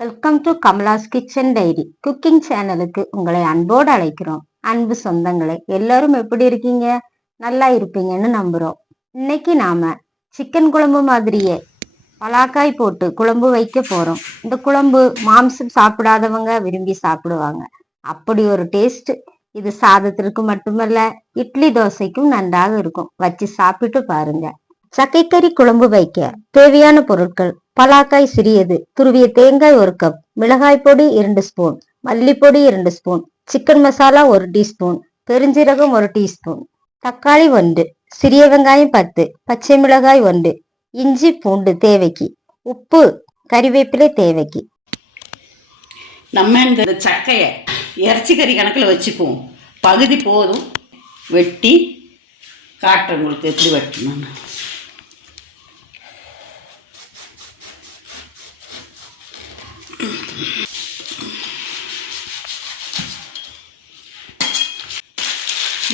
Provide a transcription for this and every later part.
Welcome to Kamala's kitchen diary cooking சேனலுக்கு உங்களை அன்போடு அழைக்கிறோம். அன்பு சொந்தங்களே, எல்லாரும் எப்படி இருக்கீங்க? நல்லா இருப்பீங்கன்னு நம்புறோம். இன்னைக்கு நாம சிக்கன் குழம்பு மாதிரியே பலாக்காய் போட்டு குழம்பு வைக்க போறோம். இந்த குழம்பு மாംസം சாப்பிடாதவங்க விரும்பி சாப்பிடுவாங்க. அப்படி ஒரு டேஸ்ட். இது சாதத்திற்கு மட்டுமல்ல, இட்லி தோசைக்கும் நன்றாக இருக்கும். வச்சு சாப்பிட்டு பாருங்க. சக்கைக்கறி குழம்பு வைக்க தேவையான பொருட்கள்: பலாக்காய் சிறியது, துருவிய தேங்காய் 1 கப், மிளகாய் பொடி 2 ஸ்பூன், மல்லிப்பொடி 2 ஸ்பூன், சிக்கன் மசாலா 1 டீஸ்பூன், பெருஞ்சீரகம் 1 டீஸ்பூன், தக்காளி 1, சிறிய வெங்காயம் 10, பச்சை மிளகாய் 1, இஞ்சி பூண்டு தேவைக்கு, உப்பு, கறிவேப்பிலை தேவைக்கு. நம்ம இந்த சக்கையை இறைச்சி கறி கணக்கில் வச்சுக்குவோம். பகுதி போதும், வெட்டி காட்டுறவங்களுக்கு எப்படி வெட்டணும்.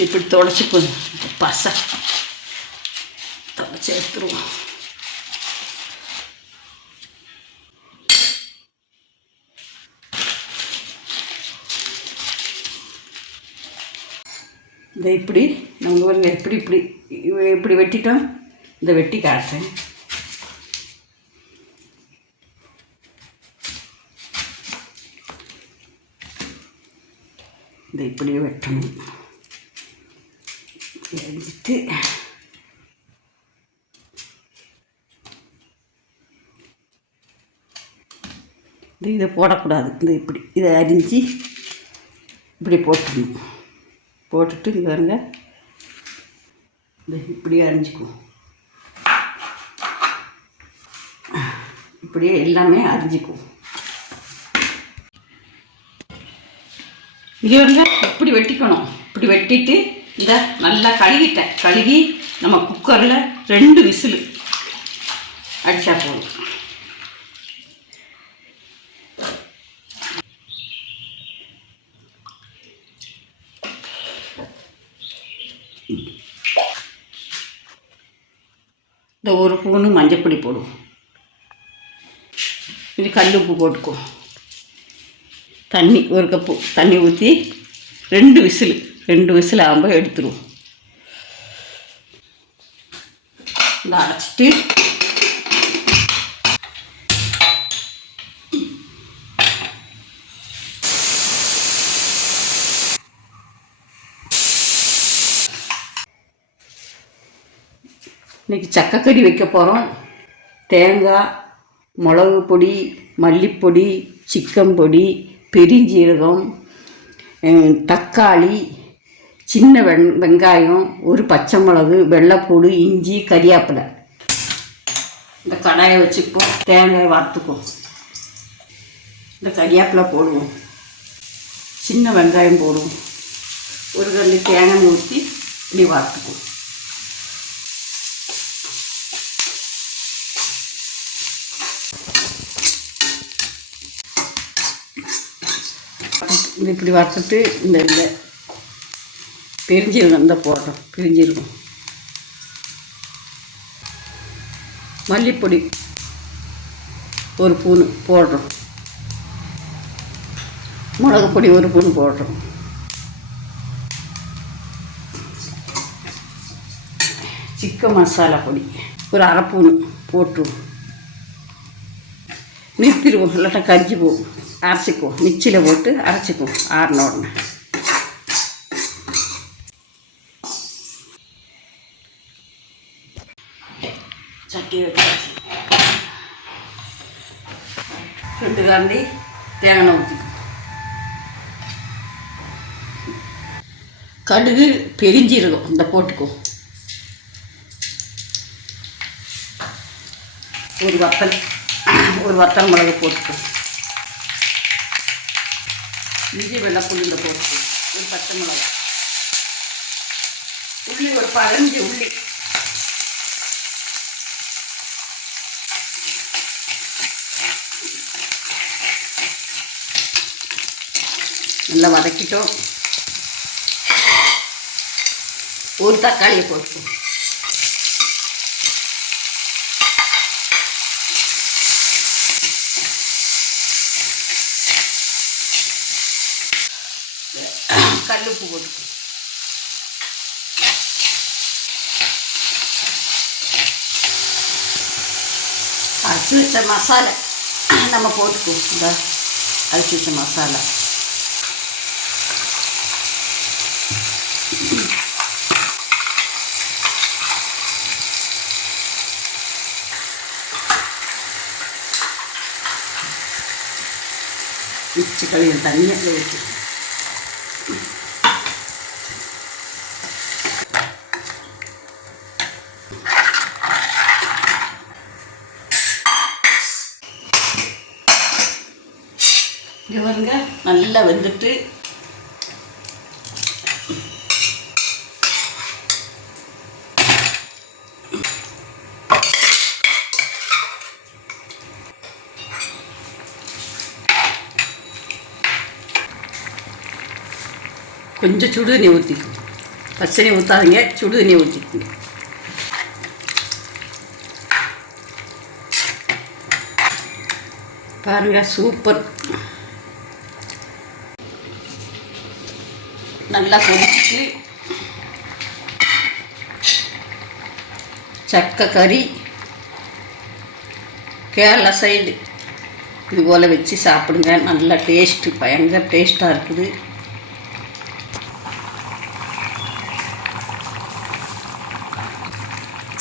இப்படி தொடச்சிக்கணும். பசை தொடச்சி எடுத்துருவோம். இந்த இப்படி நம்ம எப்படி இப்படி இப்படி வெட்டிட்டோம். இந்த வெட்டி காட்டுறேன். இந்த இப்படியே வெட்டணும். எடுத்துட்டு இதை போடக்கூடாது. இந்த இப்படி இதை அரிஞ்சு இப்படி போட்டுடணும். போட்டுட்டு இங்கே பாருங்க, இந்த இப்படியே அரிஞ்சிக்குவோம். இப்படியே எல்லாமே அரிஞ்சிக்குவோம். இங்கே வந்து இப்படி வெட்டிக்கணும். இப்படி வெட்டிட்டு இதை நல்லா கழுவிட்டேன். கழுவி நம்ம குக்கரில் 2 விசில் அடித்தா போதும். இந்த 1 ஸ்பூனு மஞ்சப்பொடி போடுவோம். இது கல் உப்பு போட்டுக்குவோம். தண்ணி 1 கப்பு தண்ணி ஊற்றி 2 விசில் ஆகும்போது எடுத்துருவோம். இதை அரைச்சிட்டு இன்றைக்கி சக்கைக்கறி வைக்க போகிறோம். தேங்காய், மிளகு பொடி, மல்லிப்பொடி, சிக்கன் பொடி, பெருஞ்சீரகம், தக்காளி, சின்ன வெங்காயம், 1 பச்சை மிளகு, வெள்ளைப்பூடு, இஞ்சி, கறிவேப்பிலை. இந்த கடாயை வச்சுப்போம். தேங்காயை வறுத்துக்குவோம். இந்த கறிவேப்பிலை போடுவோம். சின்ன வெங்காயம் போடுவோம். 1 கரண்டி தேங்காய் ஊற்றி இப்படி வறுத்துக்குவோம். இது இப்படி வறுத்துட்டு இந்த பெருஞ்சீரகம் இந்த போடுறோம். பெருஞ்சீரகம், மல்லிப்பொடி 1 ஸ்பூனு போடுறோம். மிளகு பொடி 1 ஸ்பூன் போடுறோம். சிக்கன் மசாலா பொடி 1 அரை ஸ்பூனு போட்டுருவோம். நிறுத்திடுவோம். இல்லாட்டா கரிஞ்சு போகும். அரைச்சிக்குவோம். மிக்சியில் போட்டு அரைச்சிக்குவோம். ஆறின உடனே சட்டி வச்சு 2 கரண்டி தேங்காய் ஊற்றிக்கும். கடுகு, பெருஞ்சீரகம் இந்த போட்டுக்குவோம். 1 வத்தல் மிளகு போட்டுக்குவோம். இஞ்சி, வெள்ளைப்பூண்டு இந்த போட்டுக்குவோம். 1 பச்சை மிளகு, உள்ளி 15 உள்ளி, நல்லா வதக்கிட்டோம். 1 தக்காளியை போட்டுக்குவோம். கல் உப்பு போட்டுக்கோ. அரைச்சி வச்ச மசாலா நம்ம போட்டுக்குவோம். இந்த அரைச்சி வச்ச மசாலா மிச்ச கழுவி தண்ணியை ஊற்றி இங்கே பாருங்க நல்லா வெந்துட்டு கொஞ்சம் சுடு தண்ணி ஊற்றிக்கும். பச்சை தண்ணி ஊற்றாதீங்க, சுடு தண்ணி ஊற்றிக்குங்க. பாருங்க சூப்பர். நல்லா கொதிச்சு சக்கை கறி கேரளா சைடு இது போல் வச்சு சாப்பிடுங்க. நல்லா டேஸ்ட்டு, பயங்கர டேஸ்ட்டாக இருக்குது.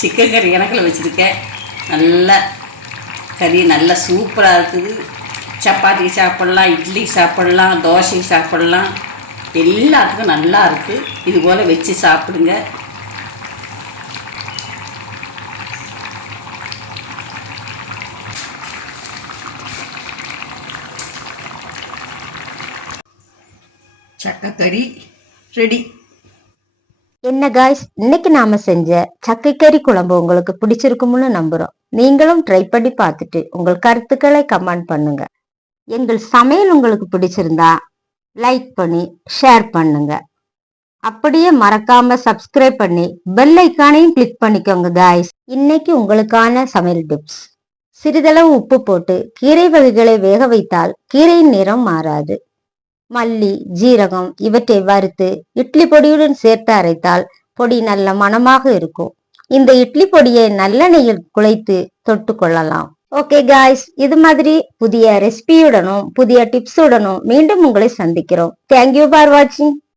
சிக்கன் கறி கணக்கில் வச்சுருக்கேன். நல்லா கறி நல்லா சூப்பராக இருக்குது. சப்பாத்திக்கு சாப்பிட்லாம், இட்லிக்கு சாப்பிட்லாம், தோசைக்கு சாப்பிட்லாம், எல்லாத்துக்கும் நல்லா இருக்குது. இது போல் வச்சு சாப்பிடுங்க. சக்கக்கறி ரெடி. என்ன காய்ஸ், இன்னைக்கு நாம செஞ்ச சக்கைக்கறி குழம்பு உங்களுக்கு பிடிச்சிருக்கும்னு நம்புறோம். நீங்களும் ட்ரை பண்ணி பார்த்துட்டு உங்கள் கருத்துக்களை கமெண்ட் பண்ணுங்க. எங்கள் சமையல் உங்களுக்கு பிடிச்சிருந்தா லைக் பண்ணி ஷேர் பண்ணுங்க. அப்படியே மறக்காம சப்ஸ்கிரைப் பண்ணி பெல் ஐக்கானையும் கிளிக் பண்ணிக்கோங்க காய்ஸ். இன்னைக்கு உங்களுக்கான சமையல் டிப்ஸ். சிறிதளவு உப்பு போட்டு கீரை வகைகளை வேக வைத்தால் கீரையின் நிறம் மாறாது. மல்லி, ஜீரகம் இவற்றை வறுத்து இட்லி பொடியுடன் சேர்த்து அரைத்தால் பொடி நல்ல மணமாக இருக்கும். இந்த இட்லி பொடியை நல்லெண்ணெயில் குழைத்து தொட்டு கொள்ளலாம். ஓகே காய்ஸ், இது மாதிரி புதிய ரெசிபியுடனும் புதிய டிப்ஸுடனும் மீண்டும் உங்களை சந்திக்கிறோம். தேங்க்யூ ஃபார் வாட்சிங்.